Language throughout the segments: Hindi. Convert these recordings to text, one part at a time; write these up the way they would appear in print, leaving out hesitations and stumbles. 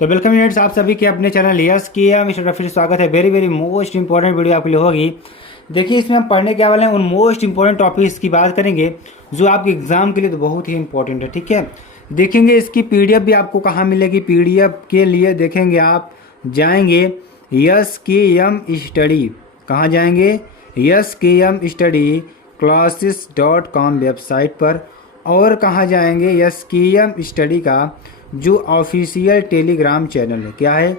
तो वेलकम फ्रेंड्स, आप सभी के अपने चैनल यस किया मिस्टर फिर स्वागत है। Very very most important video आपके लिए होगी। देखिए, इसमें हम पढ़ने के वाले हैं उन मोस्ट इंपॉर्टेंट टॉपिक्स की बात करेंगे जो आपके एग्जाम के लिए तो बहुत ही इंपॉर्टेंट है। ठीक है, देखेंगे इसकी पीडीएफ भी आपको कहाँ मिलेगी। पीडीएफ के लिए देखेंगे आप जाएंगे यस के एम स्टडी। कहाँ जाएंगे? यस के एम स्टडी classes.com वेबसाइट पर। और कहाँ जाएंगे? यस के एम स्टडी का जो ऑफिशियल टेलीग्राम चैनल है, क्या है?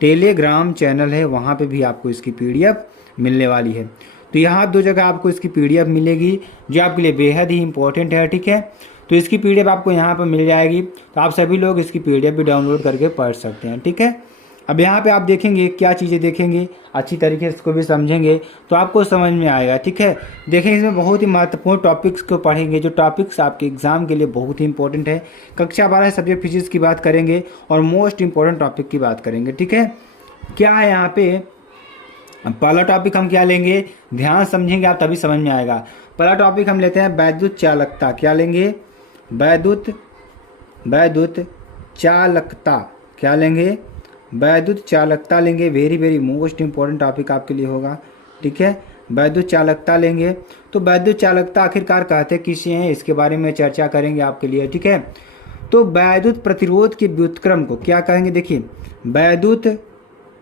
टेलीग्राम चैनल है, वहाँ पे भी आपको इसकी पीडीएफ मिलने वाली है। तो यहाँ दो जगह आपको इसकी पीडीएफ मिलेगी जो आपके लिए बेहद ही इंपॉर्टेंट है। ठीक है, तो इसकी पीडीएफ आपको यहाँ पर मिल जाएगी। तो आप सभी लोग इसकी पीडीएफ भी डाउनलोड करके पढ़ सकते हैं। ठीक है, अब यहाँ पे आप देखेंगे क्या चीज़ें देखेंगे, अच्छी तरीके से इसको भी समझेंगे तो आपको समझ में आएगा। ठीक है, देखेंगे इसमें बहुत ही महत्वपूर्ण टॉपिक्स को पढ़ेंगे जो टॉपिक्स आपके एग्जाम के लिए बहुत ही इंपॉर्टेंट है। कक्षा 12 सब्जेक्ट फिजिक्स की बात करेंगे और मोस्ट इंपॉर्टेंट टॉपिक की बात करेंगे। ठीक है, क्या है यहाँ पे पहला टॉपिक हम क्या लेंगे, ध्यान समझेंगे आप तभी समझ में आएगा। पहला टॉपिक हम लेते हैं वैद्युत चालकता। क्या लेंगे? वैद्युत चालकता। क्या लेंगे? वैद्युत चालकता लेंगे। Very very most important topic आपके लिए होगा। ठीक है, वैद्युत चालकता लेंगे। तो वैद्युत चालकता आखिरकार कहते किसे हैं, इसके बारे में चर्चा करेंगे आपके लिए। ठीक है, तो वैद्युत प्रतिरोध के व्युत्क्रम को क्या कहेंगे? देखिए, वैद्युत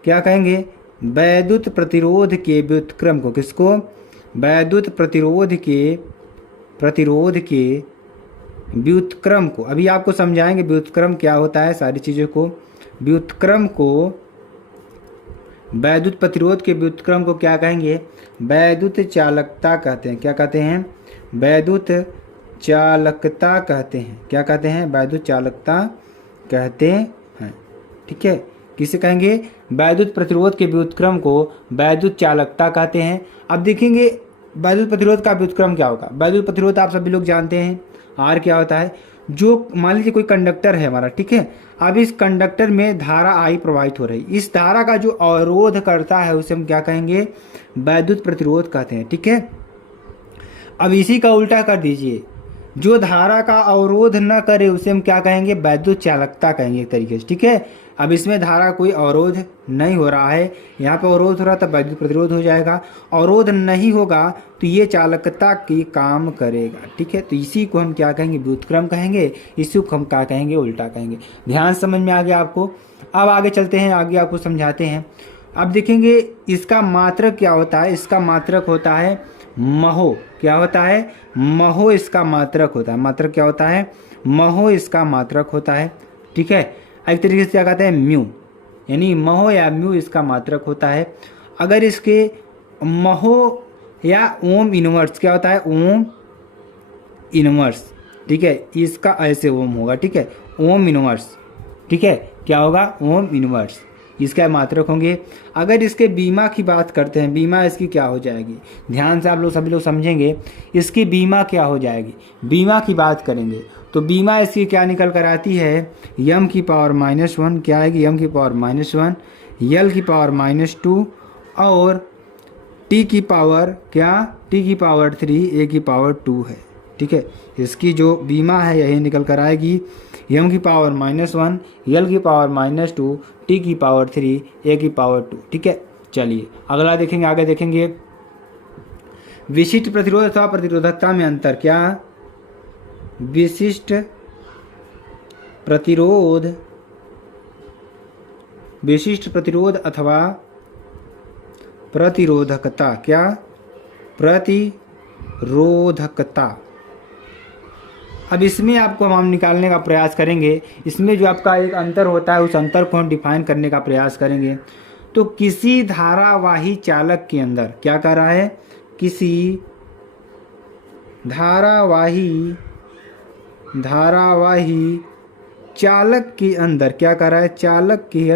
क्या कहेंगे? वैद्युत प्रतिरोध के व्युत्क्रम को। किसको? वैद्युत प्रतिरोध के व्युत्क्रम को। अभी आपको समझाएंगे व्युत्क्रम क्या होता है, सारी चीज़ों को। व्युत्क्रम को, वैद्युत प्रतिरोध के व्युत्क्रम को क्या कहेंगे? वैद्युत चालकता कहते हैं। क्या कहते हैं? वैद्युत चालकता कहते हैं। क्या कहते हैं? वैद्युत चालकता कहते हैं। ठीक है, किसे कहेंगे? वैद्युत प्रतिरोध के व्युत्क्रम को वैद्युत चालकता कहते हैं। अब देखेंगे वैद्युत प्रतिरोध का व्युत्क्रम क्या होगा। वैद्युत प्रतिरोध आप सभी लोग जानते हैं, आर क्या होता है। जो मान लीजिए कोई कंडक्टर है हमारा, ठीक है, अब इस कंडक्टर में धारा आई प्रवाहित हो रही, इस धारा का जो अवरोध करता है उसे हम क्या कहेंगे? वैद्युत प्रतिरोध कहते हैं। ठीक है, अब इसी का उल्टा कर दीजिए, जो धारा का अवरोध न करे उसे हम क्या कहेंगे? वैद्युत चालकता कहेंगे एक तरीके से। ठीक है, अब इसमें धारा कोई अवरोध नहीं हो रहा है, यहाँ पे अवरोध हो रहा तब वैद्युत प्रतिरोध हो जाएगा। अवरोध नहीं होगा तो ये चालकता की काम करेगा। ठीक है, तो इसी को हम क्या कहेंगे? व्युत्क्रम कहेंगे। इसी को हम क्या कहेंगे? उल्टा कहेंगे। ध्यान समझ में आ गया आपको। अब आगे चलते हैं, आगे आपको समझाते हैं। अब देखेंगे इसका मात्रक क्या होता है। इसका मात्रक होता है महो। क्या होता है? महो इसका मात्रक होता है। मात्रक क्या होता है? महो इसका मात्रक होता है। ठीक है, एक तरीके से क्या कहते हैं? म्यू, यानी महो या म्यू इसका मात्रक होता है। अगर इसके महो या ओम इनवर्स क्या होता है? Ohm inverse. ठीक है, इसका ऐसे ओम होगा। ठीक है, ओम इनवर्स। ठीक है, क्या होगा? ओम इनवर्स इसका मात्रक होंगे। अगर इसके बीमा की बात करते हैं, बीमा इसकी क्या हो जाएगी? ध्यान से आप लोग सभी लोग समझेंगे। इसकी बीमा क्या हो जाएगी? बीमा की बात करेंगे तो बीमा इसकी क्या निकल कर आती है? यम की पावर -1 क्या आएगी? यम की पावर -1, यल की पावर -2 और टी की पावर क्या? टी की पावर 3, ए की पावर 2 है। ठीक है, इसकी जो बीमा है यही निकल कर आएगी। यम की पावर -1, यल की पावर -2, टी की पावर 3, ए की पावर 2। ठीक है, चलिए अगला देखेंगे। आगे देखेंगे विशिष्ट प्रतिरोध अथवा प्रतिरोधकता में अंतर। क्या? विशिष्ट प्रतिरोध अथवा प्रतिरोधकता। क्या? प्रतिरोधकता। अब इसमें आपको हम निकालने का प्रयास करेंगे। इसमें जो आपका एक अंतर होता है उस अंतर को हम डिफाइन करने का प्रयास करेंगे। तो किसी धारावाही चालक के अंदर क्या कर रहा है? किसी धारावाही चालक के अंदर क्या कर रहा है? चालक के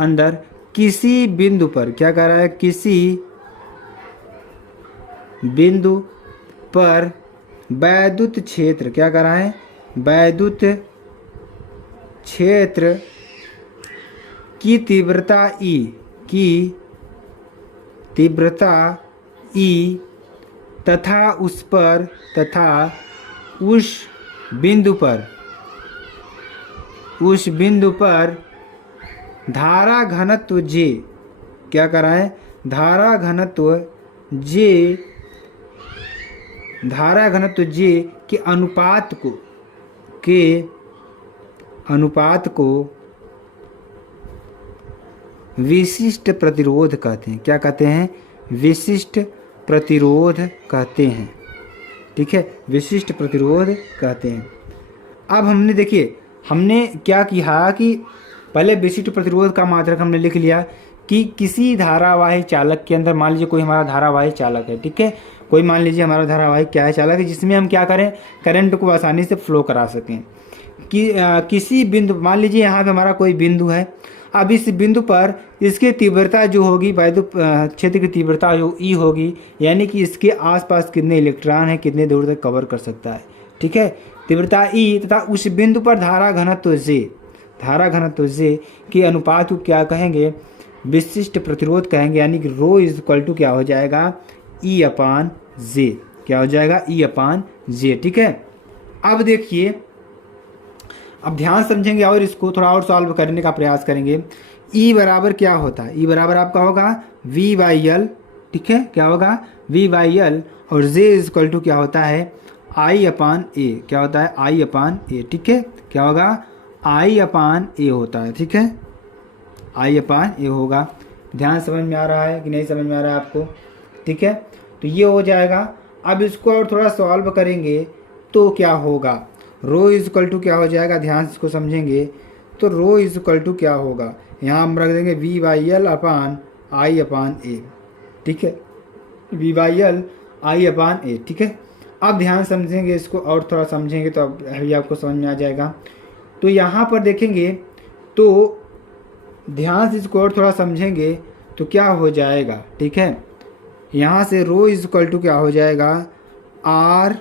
अंदर किसी बिंदु पर क्या कर रहा है? किसी बिंदु पर वैद्युत क्षेत्र क्या कर रहा है? वैद्युत क्षेत्र की तीव्रता E तथा उस बिंदु पर, उस बिंदु पर धारा घनत्व J, क्या करा है, धारा घनत्व J के अनुपात को विशिष्ट प्रतिरोध कहते हैं। क्या कहते हैं, विशिष्ट प्रतिरोध कहते हैं। ठीक है, विशिष्ट प्रतिरोध कहते हैं। अब हमने देखिए, हमने क्या किया कि पहले विशिष्ट प्रतिरोध का मात्रक हमने लिख लिया कि किसी धारावाही चालक के अंदर, मान लीजिए कोई हमारा धारावाही चालक है, ठीक है, कोई मान लीजिए हमारा धारावाही क्या है, चालक है, जिसमें हम क्या करें, करंट को आसानी से फ्लो करा सकें। कि किसी बिंदु, मान लीजिए यहाँ पे हमारा कोई बिंदु है, अब इस बिंदु पर इसकी तीव्रता जो होगी, वैद्युत क्षेत्र की तीव्रता जो E होगी, यानी कि इसके आसपास कितने इलेक्ट्रॉन हैं, कितने दूर तक कवर कर सकता है। ठीक है, तीव्रता E तथा उस बिंदु पर धारा घनत्व J के अनुपात को क्या कहेंगे, विशिष्ट प्रतिरोध कहेंगे। यानी कि रो इज इक्वल टू क्या हो जाएगा, E/J, क्या हो जाएगा, E/J। ठीक है, अब देखिए, अब ध्यान समझेंगे और इसको थोड़ा और सॉल्व करने का प्रयास करेंगे। E बराबर क्या होता है, E बराबर आपका होगा V/L। ठीक है, क्या होगा, V/L, और J इज इक्वल टू क्या होता है, I/A। क्या होता है, I/A। ठीक है, क्या होगा, I/A होता है। ठीक है, I/A होगा। ध्यान समझ में आ रहा है कि नहीं समझ में आ रहा है आपको। ठीक है, तो ये हो जाएगा। अब इसको और थोड़ा सॉल्व करेंगे तो क्या होगा, रो इज इक्वल टू क्या हो जाएगा, ध्यान से इसको समझेंगे तो रो इज इक्वल टू क्या होगा, यहाँ हम रख देंगे V/L/I/A। ठीक है, V/L/I/A। ठीक है, अब ध्यान समझेंगे इसको और थोड़ा समझेंगे तो अब अभी आपको समझ में आ जाएगा। तो यहाँ पर देखेंगे तो ध्यान से इसको और थोड़ा समझेंगे तो क्या हो जाएगा। ठीक है, यहाँ से रो इज इक्वल टू क्या हो जाएगा, R/A/L।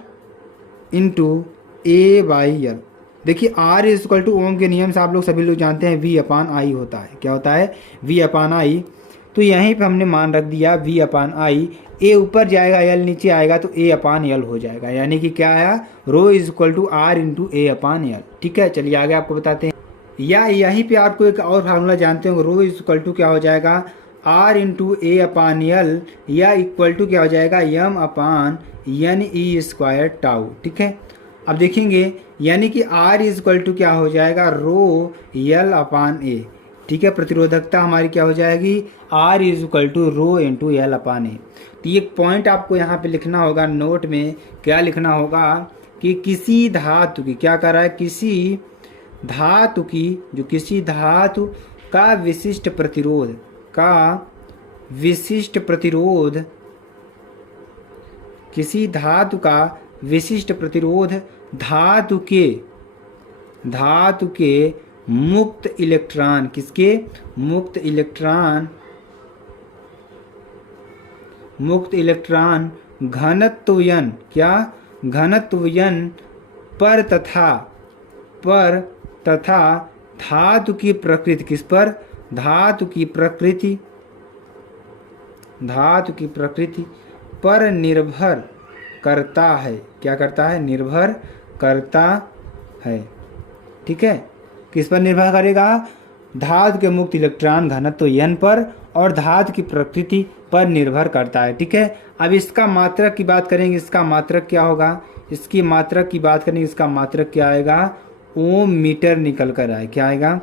देखिए, R is equal two ohm के नियम से आप लोग सभी लोग जानते हैं V/I होता है। क्या होता है, V/I। तो यहीं पे हमने मान रख दिया V/I। A ऊपर जाएगा, L नीचे आएगा तो A/L हो जाएगा। यानी कि क्या आया, रो इज इक्वल टू R/A/L। ठीक है, चलिए आगे आपको बताते हैं। या यहीं पे आपको एक और फार्मूला जानते हो, रो इज इक्वल टू क्या हो जाएगा, R/A/L, या इक्वल टू क्या हो जाएगा, M/NE² टाउ। ठीक है, अब देखेंगे, यानी कि R इज इक्वल टू क्या हो जाएगा, रो L/A। ठीक है, प्रतिरोधकता हमारी क्या हो जाएगी, R is equal to rho into L/A। तो ये पॉइंट आपको यहाँ पे लिखना होगा, नोट में क्या लिखना होगा कि किसी धातु की, क्या कर रहा है, किसी धातु की, जो किसी धातु का विशिष्ट प्रतिरोध, किसी धातु का विशिष्ट प्रतिरोध धातु के मुक्त इलेक्ट्रॉन, किसके, मुक्त इलेक्ट्रॉन घनत्वयन, क्या, घनत्वयन पर तथा धातु की प्रकृति, किस पर, धातु की प्रकृति पर निर्भर करता है। क्या करता है, निर्भर करता है। ठीक है, किस पर निर्भर करेगा, धातु के मुक्त इलेक्ट्रॉन घनत्व n पर और धातु की प्रकृति पर निर्भर करता है। ठीक है, अब इसका मात्रक की बात करेंगे, इसका मात्रक क्या होगा, इसकी मात्रक की बात करेंगे, इसका मात्रक क्या आएगा, ओम मीटर निकल कर आए। क्या आएगा,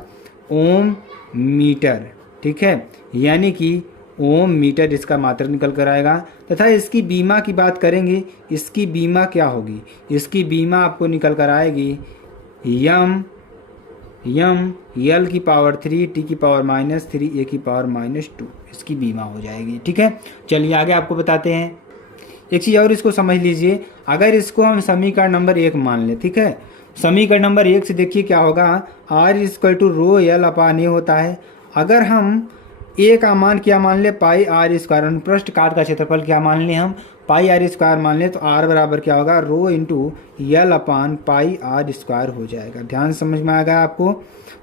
ओम मीटर। ठीक है, यानी कि ओम मीटर इसका मात्रक निकल कर आएगा। तथा इसकी बीमा की बात करेंगे, इसकी बीमा क्या होगी, इसकी बीमा आपको निकल कर आएगी L की पावर 3 T की पावर -3 A की पावर -2, इसकी बीमा हो जाएगी। ठीक है, चलिए आगे आपको बताते हैं। एक चीज़ और इसको समझ लीजिए, अगर इसको हम समीकरण नंबर 1 मान लें। ठीक है, समीकरण नंबर 1 से देखिए क्या होगा, R equal to row L/A होता है। अगर हम A का मान क्या मान ले, πr², अनुप्रस्थ काट का क्षेत्रफल क्या मान ले, हम πr² मान ले, तो R बराबर क्या होगा, रो इंटू L/πr² हो जाएगा। ध्यान से समझ में आ गया आपको।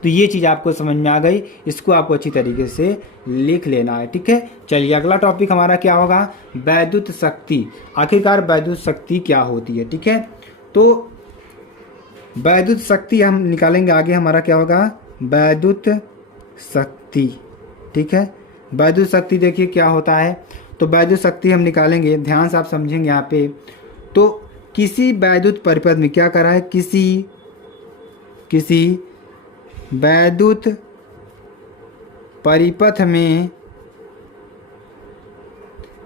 तो ये चीज़ आपको समझ में आ गई, इसको आपको अच्छी तरीके से लिख लेना है। ठीक है, चलिए अगला टॉपिक हमारा क्या होगा, वैद्युत शक्ति। आखिरकार वैद्युत शक्ति क्या होती है। ठीक है, तो वैद्युत शक्ति हम निकालेंगे आगे, हमारा क्या होगा, वैद्युत शक्ति। ठीक है, वैद्युत शक्ति देखिए क्या होता है। तो वैद्युत शक्ति हम निकालेंगे, ध्यान से आप समझेंगे यहाँ पे। तो किसी वैद्युत परिपथ में क्या कर रहा है, किसी वैद्युत परिपथ में,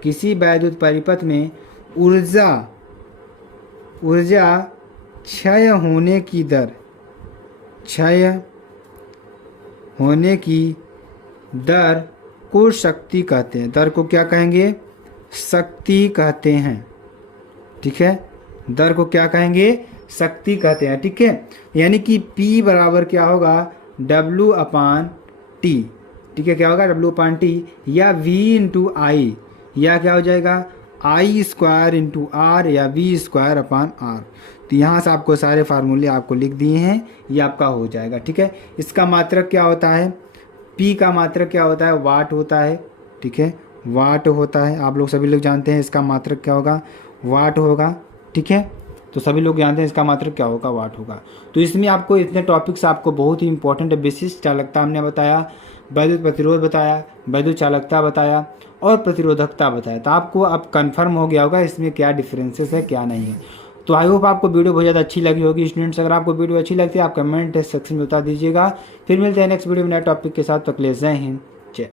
किसी वैद्युत परिपथ में ऊर्जा क्षय होने की दर को शक्ति कहते हैं। दर को क्या कहेंगे, शक्ति कहते हैं। ठीक है, दर को क्या कहेंगे, शक्ति कहते हैं। ठीक है, यानी कि P बराबर क्या होगा, W/T। ठीक है, क्या होगा, W/T या V/I, या क्या हो जाएगा I² या V²/R। तो यहाँ से आपको सारे फार्मूले आपको लिख दिए हैं, ये आपका हो जाएगा। ठीक है, इसका मात्रक क्या होता है, P का मात्रक क्या होता है, वाट होता है। ठीक है, वाट होता है, आप लोग सभी लोग जानते हैं इसका मात्रक क्या होगा, वाट होगा। ठीक है, तो सभी लोग जानते हैं इसका मात्रक क्या होगा, वाट होगा। तो इसमें आपको इतने टॉपिक्स आपको बहुत ही इंपॉर्टेंट है। विशिष्ट चालकता हमने बताया, वैद्युत प्रतिरोध बताया, वैद्युत चालकता बताया और प्रतिरोधकता बताया। तो आपको अब कंफर्म हो गया होगा इसमें क्या डिफरेंसेस है, क्या नहीं है। तो आई होप आपको वीडियो बहुत ज़्यादा अच्छी लगी होगी। स्टूडेंट्स, अगर आपको वीडियो अच्छी लगती है आप कमेंट सेक्शन में बता दीजिएगा। फिर मिलते हैं नेक्स्ट वीडियो में नए टॉपिक के साथ। तक ले जय हिंद।